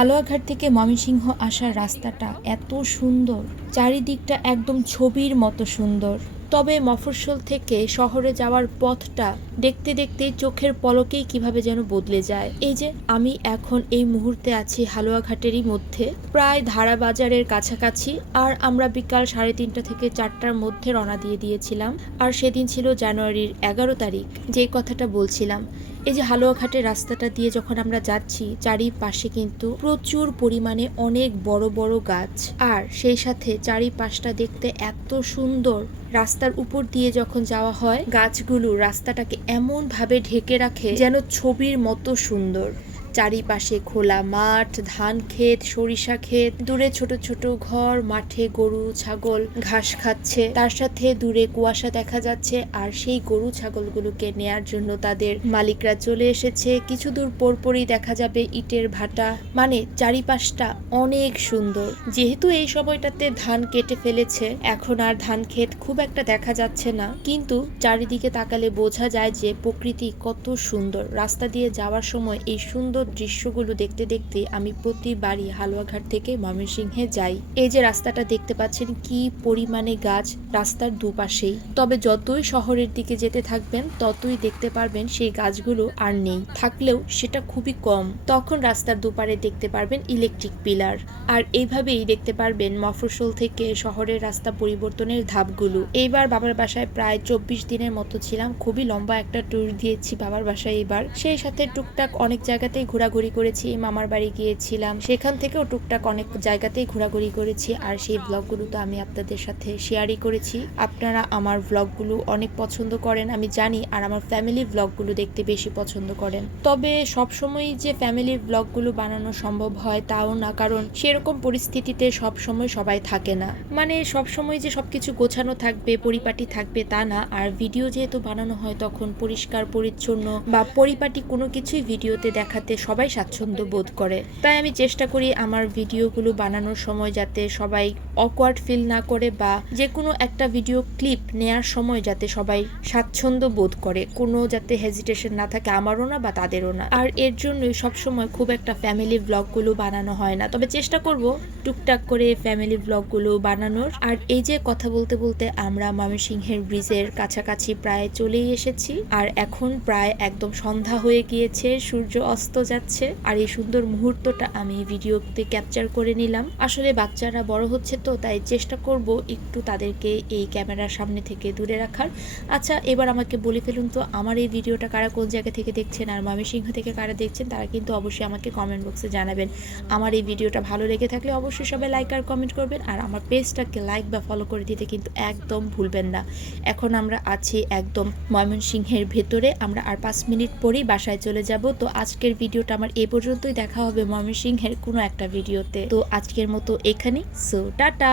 হালুয়াঘাট থেকে ময়মনসিংহ আসার রাস্তাটা এত সুন্দর, চারিদিকটা একদম ছবির মতো সুন্দর। তবে মফস্বল থেকে শহরে যাওয়ার পথটা দেখতে দেখতে চোখের পলকেই কিভাবে যেন বদলে যায়। এই যে আমি এখন এই মুহূর্তে আছি হালুয়াঘাটেরই মধ্যে, প্রায় ধারা বাজারের কাছাকাছি। আর আমরা বিকাল 3:30 থেকে 4টার মধ্যে রওনা দিয়ে দিয়েছিলাম। আর সেদিন ছিল জানুয়ারির 11 তারিখ, যে কথাটা বলছিলাম। এই যে হালুয়াঘাটের রাস্তাটা দিয়ে যখন আমরা যাচ্ছি, চারিপাশে কিন্তু প্রচুর পরিমাণে অনেক বড় বড় গাছ, আর সেই সাথে চারিপাশটা দেখতে এত সুন্দর। রাস্তার উপর দিয়ে যখন যাওয়া হয়, গাছগুলো রাস্তাটাকে এমন ভাবে ঢেকে রাখে যেন ছবির মতো সুন্দর। চারিপাশে খোলা মাঠ, ধান ক্ষেত, সরিষা ক্ষেত, দূরে ছোট ছোট ঘর, মাঠে গরু ছাগল ঘাস খাচ্ছে, তার সাথে দূরে কুয়াশা দেখা যাচ্ছে। আর সেই গরু ছাগলগুলোকে নেয়ার জন্য তাদের মালিকরা চলে এসেছে। কিছু দূর পরপরই দেখা যাবে ইটের ভাটা। মানে চারিপাশটা অনেক সুন্দর। যেহেতু এই সময়টাতে ধান কেটে ফেলেছে, এখন আর ধান ক্ষেত খুব একটা দেখা যাচ্ছে না, কিন্তু চারিদিকে তাকালে বোঝা যায় যে প্রকৃতি কত সুন্দর। রাস্তা দিয়ে যাওয়ার সময় এই সুন্দর দৃশ্যগুলো দেখতে দেখতে আমি প্রতিবারই হালুয়াঘাট থেকে ময়মনসিংহে যাই। এই যে রাস্তাটা দেখতে পাচ্ছেন, কি পরিমাণে গাছ রাস্তার দুপাশেই। তবে যতই শহরের দিকে যেতে থাকবেন, ততই দেখতে পারবেন সেই গাছগুলো আর নেই, থাকলেও সেটা খুবই কম। তখন রাস্তার দুপারে দেখতে পারবেন ইলেকট্রিক পিলার। আর এইভাবেই দেখতে পারবেন মফস্বল থেকে শহরের রাস্তা পরিবর্তনের ধাপগুলো। এইবার বাবার বাসায় প্রায় 24 দিনের মতো ছিলাম। খুবই লম্বা একটা ট্যুর দিয়েছি বাবার বাসায় এবার। সেই সাথে টুকটাক অনেক জায়গাতেই ঘোরাঘুরি করেছি। মামার বাড়ি গিয়েছিলাম, সেখান থেকেও টুকটাক অনেক জায়গাতেই ঘোরাঘুরি করেছি। আর সেই ব্লগগুলো তো আমি আপনাদের সাথে শেয়ারই করেছি। আপনারা আমার ব্লগগুলো অনেক পছন্দ করেন আমি জানি, আর আমার ফ্যামিলি ব্লগগুলো দেখতে বেশি পছন্দ করেন। তবে সবসময়ই যে ফ্যামিলির ব্লগগুলো বানানো সম্ভব হয় তাও না, কারণ সেরকম পরিস্থিতিতে সবসময় সবাই থাকে না। মানে সবসময় যে সবকিছু গোছানো থাকবে, পরিপাটি থাকবে তা না। আর ভিডিও যেহেতু বানানো হয়, তখন পরিষ্কার পরিচ্ছন্ন বা পরিপাটি কোনো কিছুই ভিডিওতে দেখাতে সবাই স্বাচ্ছন্দ্য বোধ করে। তাই আমি চেষ্টা করি আমার ভিডিওগুলো বানানোর সময় যাতে সবাই অকওয়ার্ড ফিল না করে, বা যে কোনো একটা ভিডিও ক্লিপ নেয়ার সময় যাতে সবাই স্বাচ্ছন্দ্য বোধ করে, কোনো যাতে হেজিটেশন না থাকে, আমারও না বা তাদেরও না। আর এর জন্যই সবসময় খুব একটা ফ্যামিলি ব্লগগুলো বানানো হয় না, তবে চেষ্টা করব টুকটাক করে ফ্যামিলি ব্লগগুলো বানানোর। আর এই যে কথা বলতে বলতে আমরা ময়মনসিংহের ব্রিজের কাছাকাছি প্রায় চলেই এসেছি। আর এখন প্রায় একদম সন্ধ্যা হয়ে গিয়েছে, সূর্য অস্ত যাচ্ছে। আর এই সুন্দর মুহূর্তটা আমি ভিডিওতে ক্যাপচার করে নিলাম। আসলে বাচ্চারা বড় হচ্ছে তো, তাই চেষ্টা করব একটু তাদেরকে এই ক্যামেরার সামনে থেকে দূরে রাখার। আচ্ছা, এবার আমাকে বলে ফেলুন তো, আমার এই ভিডিওটা কারা কোন জায়গা থেকে দেখছেন, আর ময়মনসিংহ থেকে কারা দেখছেন, তারা কিন্তু অবশ্যই আমাকে কমেন্ট বক্সে জানাবেন। আমার এই ভিডিওটা ভালো লেগে থাকলে অবশ্যই সবাই লাইক আর কমেন্ট করবেন, আর আমার পেজটাকে লাইক বা ফলো করে দিতে কিন্তু একদম ভুলবেন না। এখন আমরা আছি একদম ময়মনসিংহের ভেতরে, আমরা আর 5 মিনিট পরেই বাসায় চলে যাব। তো আজকের ভিডিওটা আমার এই পর্যন্তই, দেখা হবে ময়মনসিংহের কোনো একটা ভিডিওতে। তো আজকের মতো এখানেই, সো টাটা।